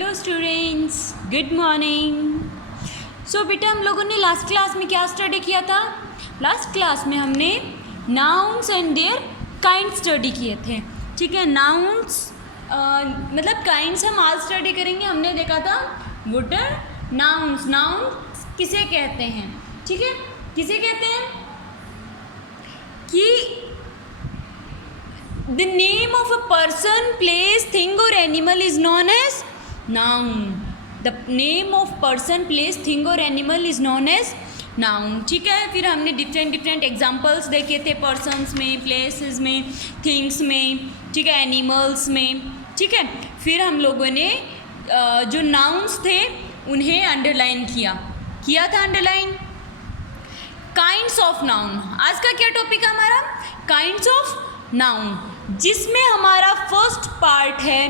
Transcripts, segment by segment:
Hello students, good morning. So बेटा, हम लोगों ने लास्ट क्लास में क्या स्टडी किया था? लास्ट क्लास में हमने nouns and their kind study किए थे। ठीक है, नाउन्स मतलब काइंड्स हम आज स्टडी करेंगे। हमने देखा था व्हाट आर नाउन्स, नाउन्स किसे कहते हैं। ठीक है, किसे कहते हैं कि the name of a person, place, thing or animal is known as noun. The name of person, place, thing or animal is known as noun. ठीक है, फिर हमने डिफरेंट एग्जांपल्स देखे थे पर्सन्स में, प्लेसेस में, थिंग्स में, ठीक है, एनिमल्स में। ठीक है, फिर हम लोगों ने जो नाउन्स थे उन्हें अंडरलाइन किया था अंडरलाइन। काइंड्स ऑफ नाउन, आज का क्या टॉपिक है हमारा? काइंड्स ऑफ नाउन, जिसमें हमारा फर्स्ट पार्ट है,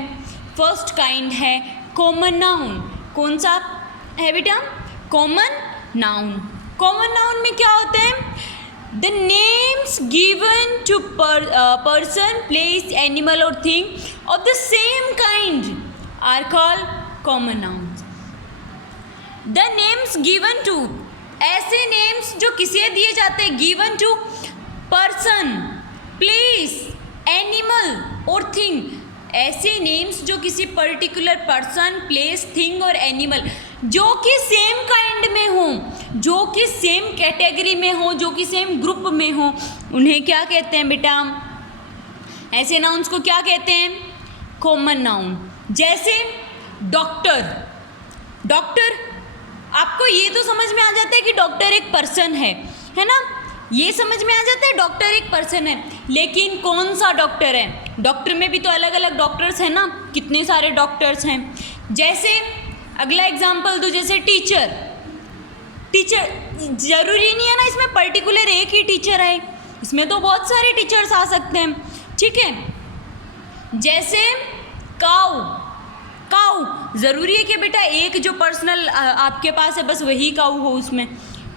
फर्स्ट काइंड है कॉमन नाउन। कौन सा है बेटा? Common noun. कॉमन नाउन में क्या होते हैं? The names given to person, place, animal और thing of the same kind are called common noun. The names given to, ऐसे नेम्स जो किसे दिए जाते हैं, given to person, place, animal और थिंग। ऐसे नेम्स जो किसी पर्टिकुलर पर्सन, प्लेस, थिंग और एनिमल जो कि सेम काइंड में हो, जो कि सेम कैटेगरी में हो, जो कि सेम ग्रुप में हो, उन्हें क्या कहते हैं बेटा? ऐसे नाउन्स को क्या कहते हैं? Common noun. जैसे डॉक्टर, डॉक्टर, आपको ये तो समझ में आ जाता है कि डॉक्टर एक पर्सन है ना? ये समझ में आ जाता है डॉक्टर एक पर्सन है, लेकिन कौन सा डॉक्टर है? डॉक्टर में भी तो अलग अलग डॉक्टर्स हैं ना, कितने सारे डॉक्टर्स हैं। जैसे अगला एग्जांपल दो, जैसे टीचर। टीचर जरूरी नहीं है ना इसमें पर्टिकुलर एक ही टीचर है, इसमें तो बहुत सारे टीचर्स आ सकते हैं। ठीक है, जैसे काऊ, काऊ जरूरी है कि बेटा एक जो पर्सनल आपके पास है बस वही काऊ हो उसमें?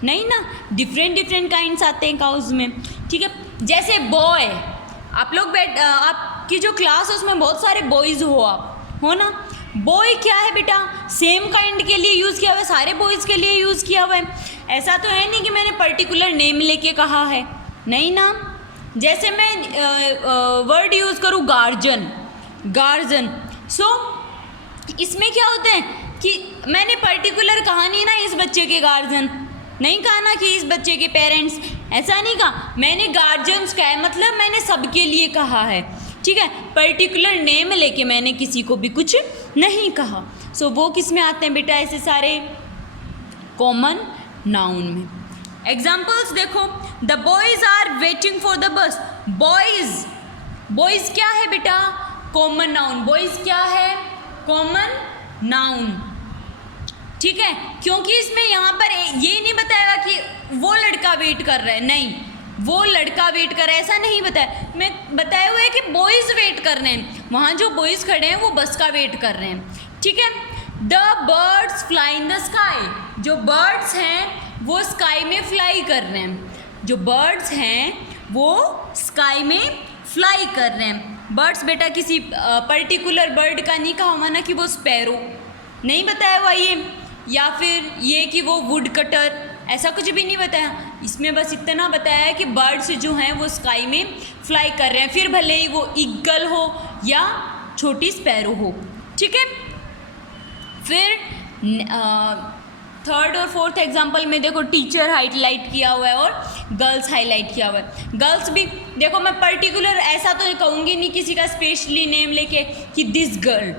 नहीं ना, डिफरेंट काइंड्स आते हैं काउज में। ठीक है, जैसे बॉय, आप लोग आपकी जो क्लास है उसमें बहुत सारे बॉयज़ हो, आप हो ना? बॉय क्या है बेटा? सेम काइंड के लिए यूज़ किया हुआ है, सारे बॉयज़ के लिए यूज़ किया हुआ है। ऐसा तो है नहीं कि मैंने पर्टिकुलर नेम लेके कहा है, नहीं ना। जैसे मैं वर्ड यूज़ करूँ गार्जियन, गार्जियन, सो इसमें क्या होता है कि मैंने पर्टिकुलर कहा नहीं ना इस बच्चे के गार्जियन, नहीं कहा ना कि इस बच्चे के पेरेंट्स, ऐसा नहीं कहा, मैंने गार्जियंस कहा है, मतलब मैंने सबके लिए कहा है। ठीक है, पर्टिकुलर नेम लेके मैंने किसी को भी कुछ नहीं कहा। सो वो किस में आते हैं बेटा? ऐसे सारे कॉमन नाउन में। एग्जाम्पल्स देखो, the boys are waiting for the bus. Boys, boys क्या है बेटा? Common noun. बॉयज़ क्या है? Common noun. ठीक है, क्योंकि इसमें यहाँ पर ये नहीं बताया कि वो लड़का वेट कर रहा है, नहीं, वो लड़का वेट कर रहा है ऐसा नहीं बताया, मैं बताया हुआ है कि बॉयज़ वेट कर रहे हैं, वहाँ जो बॉयज़ खड़े हैं वो बस का वेट कर रहे हैं। ठीक है, the birds fly in the sky. जो बर्ड्स हैं वो स्काई में फ्लाई कर रहे हैं, जो बर्ड्स हैं वो स्काई में फ्लाई कर रहे हैं। बर्ड्स बेटा किसी पर्टिकुलर बर्ड का नहीं कहा हुआ ना कि वो स्पैरो, नहीं बताया हुआ ये, या फिर ये कि वो वुड कटर, ऐसा कुछ भी नहीं बताया। इसमें बस इतना बताया है कि बर्ड्स जो हैं वो स्काई में फ्लाई कर रहे हैं, फिर भले ही वो ईगल हो या छोटी स्पैरो हो। ठीक है, फिर थर्ड और फोर्थ एग्जांपल में देखो, टीचर हाईलाइट किया हुआ है और गर्ल्स हाईलाइट किया हुआ है। गर्ल्स भी देखो, मैं पर्टिकुलर ऐसा तो कहूँगी नहीं किसी का स्पेशली नेम लेके कि दिस गर्ल,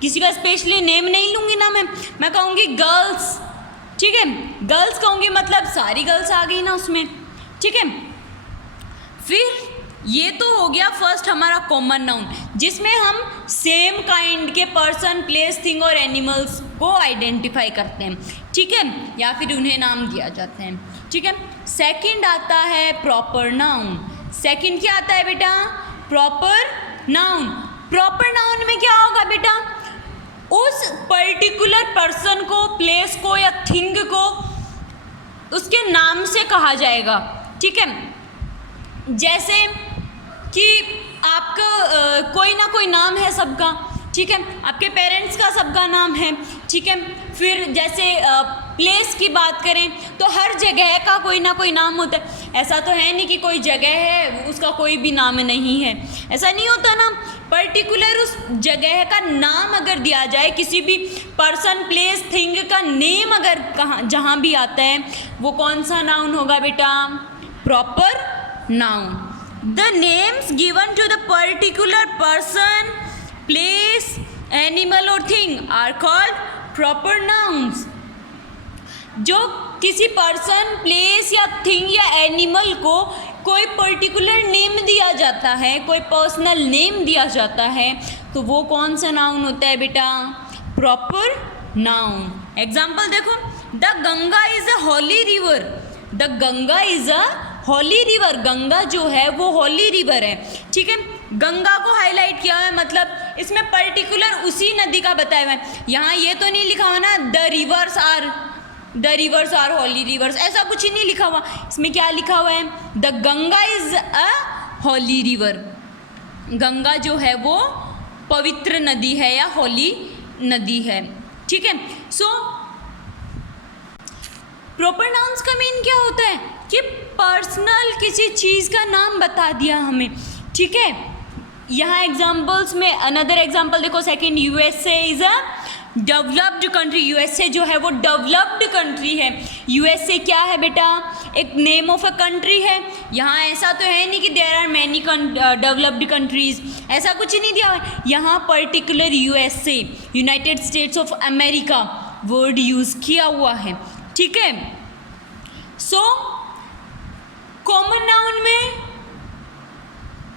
किसी का स्पेशली नेम नहीं लूँगी ना मैं कहूँगी गर्ल्स। ठीक है, गर्ल्स कहूँगी मतलब सारी गर्ल्स आ गई ना उसमें। ठीक है, फिर ये तो हो गया फर्स्ट हमारा कॉमन नाउन, जिसमें हम सेम काइंड के पर्सन, प्लेस, थिंग और एनिमल्स को आइडेंटिफाई करते हैं। ठीक है, या फिर उन्हें नाम दिया जाता है। ठीक है, सेकंड आता है प्रॉपर नाउन। सेकंड क्या आता है बेटा? Proper noun. प्रॉपर नाउन में क्या होगा बेटा? उस पर्टिकुलर पर्सन को, प्लेस को या थिंग को उसके नाम से कहा जाएगा। ठीक है, जैसे कि आपका कोई ना कोई नाम है सबका, ठीक है, आपके पेरेंट्स का सबका नाम है, ठीक है। फिर जैसे प्लेस की बात करें तो हर जगह का कोई ना कोई नाम होता है, ऐसा तो है नहीं कि कोई जगह है उसका कोई भी नाम नहीं है, ऐसा नहीं होता ना। पर्टिकुलर उस जगह का नाम अगर दिया जाए, किसी भी पर्सन प्लेस थिंग का नेम अगर कहाँ जहाँ भी आता है वो कौन सा नाउन होगा बेटा? Proper noun. The names given to the particular person place animal और thing are called proper nouns. जो किसी पर्सन प्लेस या थिंग या एनिमल को कोई पर्टिकुलर नेम दिया जाता है, कोई पर्सनल नेम दिया जाता है, तो वो कौन सा नाउन होता है बेटा? Proper noun. एग्जाम्पल देखो, the Ganga is a holy river. The Ganga is a holy river. Ganga जो है वो हॉली रिवर है, ठीक है। गंगा को हाईलाइट किया हुआ है, मतलब इसमें पर्टिकुलर उसी नदी का बताया हुआ है। यहाँ ये तो नहीं लिखा हुआ ना the rivers are holy rivers, ऐसा कुछ ही नहीं लिखा हुआ। इसमें क्या लिखा हुआ है? The Ganga is a holy river. Ganga जो है वो पवित्र नदी है या हॉली नदी है, ठीक है। सो प्रॉपर नाउन्स का मीन क्या होता है कि पर्सनल किसी चीज़ का नाम बता दिया हमें, ठीक है। यहाँ एग्जाम्पल्स में अनदर एग्जाम्पल देखो, second, USA is a developed country. USA जो है वो डेवलप्ड कंट्री है। यूएसए क्या है बेटा? एक नेम ऑफ अ कंट्री है। यहाँ ऐसा तो है नहीं कि there are many developed countries, ऐसा कुछ नहीं दिया है। यहाँ particular USA, United States of America word use किया हुआ है, ठीक है। सो कॉमन नाउन में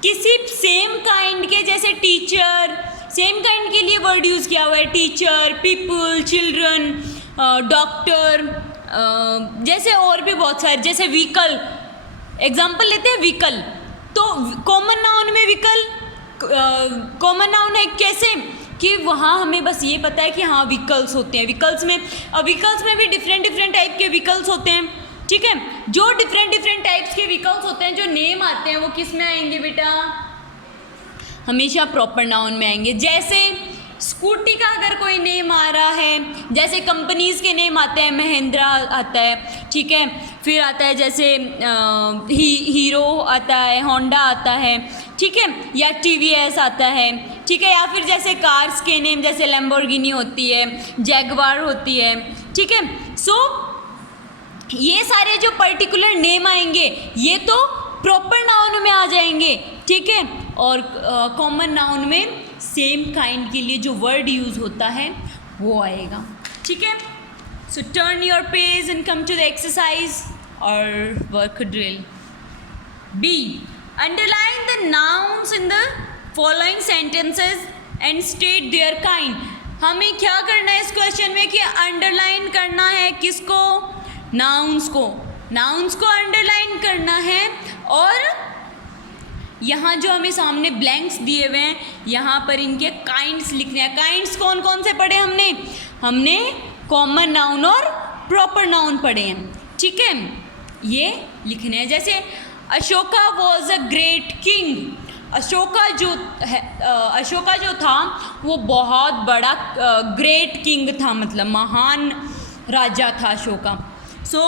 किसी सेम काइंड के, जैसे टीचर, सेम काइंड के लिए वर्ड यूज़ किया हुआ है, टीचर, पीपल, चिल्ड्रन, डॉक्टर, जैसे और भी बहुत सारे, जैसे व्हीकल। एग्जाम्पल लेते हैं व्हीकल, तो कॉमन नाउन में व्हीकल कॉमन नाउन है कैसे कि वहाँ हमें बस ये पता है कि हाँ व्हीकल्स होते हैं। व्हीकल्स में भी डिफरेंट टाइप के व्हीकल्स होते हैं, ठीक है। जो डिफरेंट टाइप्स के व्हीकल्स होते हैं, जो नेम आते हैं वो किस में आएंगे बेटा? हमेशा प्रॉपर नाउन में आएंगे। जैसे स्कूटी का अगर कोई नेम आ रहा है, जैसे कंपनीज के नेम आते हैं, महिंद्रा आता है, ठीक है। फिर आता है जैसे हीरो आता है, होंडा आता है, ठीक है, या टीवीएस आता है, ठीक है। या फिर जैसे कार्स के नेम, जैसे लैम्बोर्गिनी होती है, जैगवार होती है, ठीक है। सो ये सारे जो पर्टिकुलर नेम आएंगे ये तो प्रॉपर नाउन में आ जाएंगे, ठीक है। और कॉमन नाउन में सेम काइंड के लिए जो वर्ड यूज़ होता है वो आएगा, ठीक है। So turn your page and come to the exercise और work drill. B, underline the nouns in the following sentences and state their kind. हमें क्या करना है इस क्वेश्चन में कि अंडरलाइन करना है किसको? नाउन्स को। नाउन्स को अंडरलाइन करना है और यहाँ जो हमें सामने ब्लैंक्स दिए हुए हैं यहाँ पर इनके काइंड्स लिखने हैं। काइंड्स कौन कौन से पढ़े हमने कॉमन नाउन और प्रॉपर नाउन पढ़े हैं, ठीक है। ये लिखने हैं। जैसे Ashoka was a great king. Ashoka जो था वो बहुत बड़ा ग्रेट किंग था, मतलब महान राजा था अशोका। सो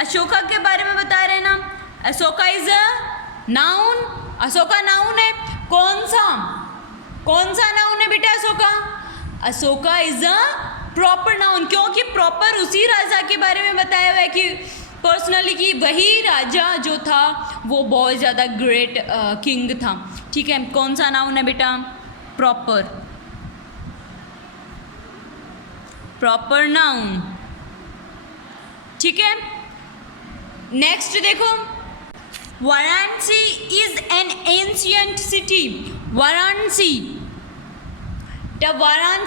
अशोका के बारे में बता रहे हैं ना, Ashoka is a noun. Ashoka noun है। कौन सा नाउन है बेटा Ashoka? Ashoka is a proper noun, क्योंकि प्रॉपर उसी राजा के बारे में बताया हुआ है कि पर्सनली कि वही राजा जो था वो बहुत ज़्यादा ग्रेट किंग था, ठीक है। कौन सा नाउन है बेटा? प्रॉपर नाउन, ठीक है। नेक्स्ट देखो, Varanasi is an ancient city. Varanasi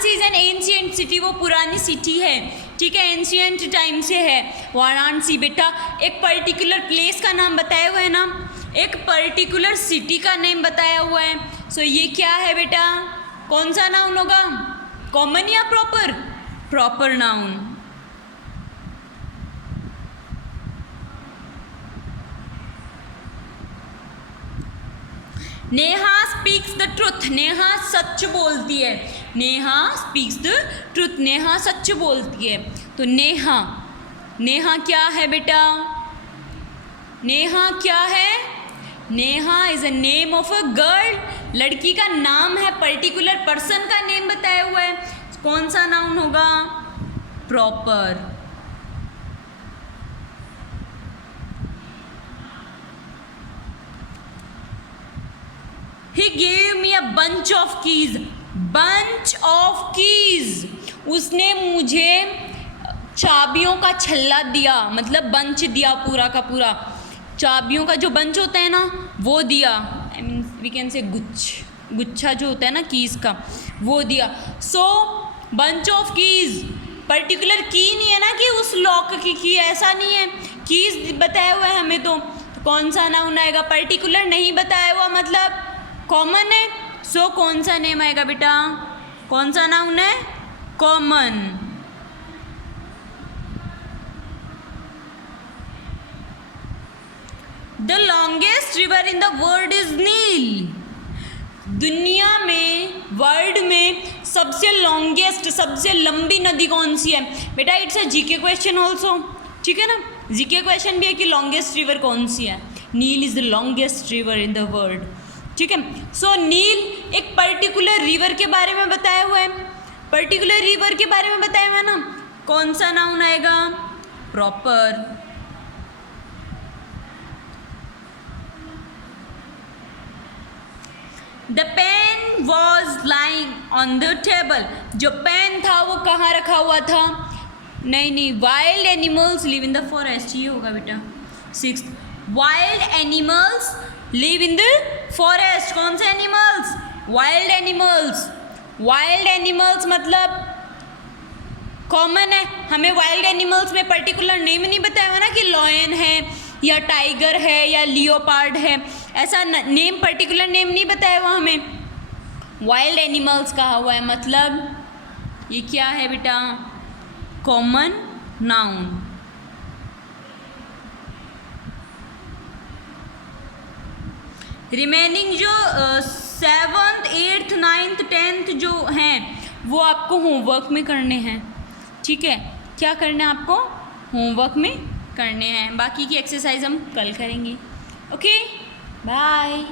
is an ancient city, वो पुरानी सिटी है, ठीक है, एंशियंट टाइम से है वाराणसी। बेटा एक पर्टिकुलर प्लेस का नाम बताया हुआ है ना, एक पर्टिकुलर सिटी का नेम बताया हुआ है। सो ये क्या है बेटा? कौन सा नाउन होगा? कॉमन या proper? Proper noun. Neha speaks the truth, Neha सच बोलती है, Neha speaks the truth, Neha सच बोलती है। तो नेहा, नेहा क्या है बेटा, नेहा क्या है, Neha is a name of a girl, लड़की का नाम है, पर्टिकुलर पर्सन का नेम बताया हुआ है, कौन सा नाउन होगा, proper. He gave me a bunch of keys, bunch of keys, उसने मुझे चाबियों का छल्ला दिया, मतलब बंच दिया पूरा का पूरा, चाबियों का जो बंच होता है ना वो दिया, I mean we can say गुच्छा जो होता है ना कीज़ का वो दिया। सो बंच ऑफ कीज़, पर्टिकुलर की नहीं है ना कि उस लॉक की ऐसा नहीं है, कीज़ बताया हुआ है हमें, तो कौन सा नाउन आएगा, पर्टिकुलर नहीं बताया हुआ मतलब कॉमन है। सो कौन सा नेम आएगा बेटा, कौन सा नाउन है, common. The longest river in the world is Nile, दुनिया में वर्ल्ड में सबसे लॉन्गेस्ट सबसे लंबी नदी कौन सी है बेटा, it's a GK question also, ठीक है ना, जीके क्वेश्चन भी है कि लॉन्गेस्ट रिवर कौन सी है, Nile is the longest river in the world, ठीक है। सो नील एक पर्टिकुलर रिवर के बारे में बताया हुआ है, पर्टिकुलर रिवर के बारे में बताया हुआ है ना, कौन सा नाउन आएगा, proper. The pen was lying on the table, जो पेन था वो कहाँ रखा हुआ था, नहीं, wild animals live in the forest, ये होगा बेटा 6th, wild animals live in the forest, कौन से animals, wild animals, wild animals मतलब कॉमन है, हमें वाइल्ड एनिमल्स में पर्टिकुलर नेम नहीं बताया हुआ ना कि लॉयन है या टाइगर है या लियोपार्ड है, ऐसा नेम पर्टिकुलर नेम नहीं बताया हुआ हमें, वाइल्ड एनिमल्स कहा हुआ है, मतलब ये क्या है बेटा, कॉमन नाउन। रिमेनिंग जो 7th 8th 9th 10th जो हैं वो आपको होमवर्क में करने हैं, ठीक है, क्या करना है आपको, होमवर्क में करने हैं, बाकी की एक्सरसाइज हम कल करेंगे। Okay bye.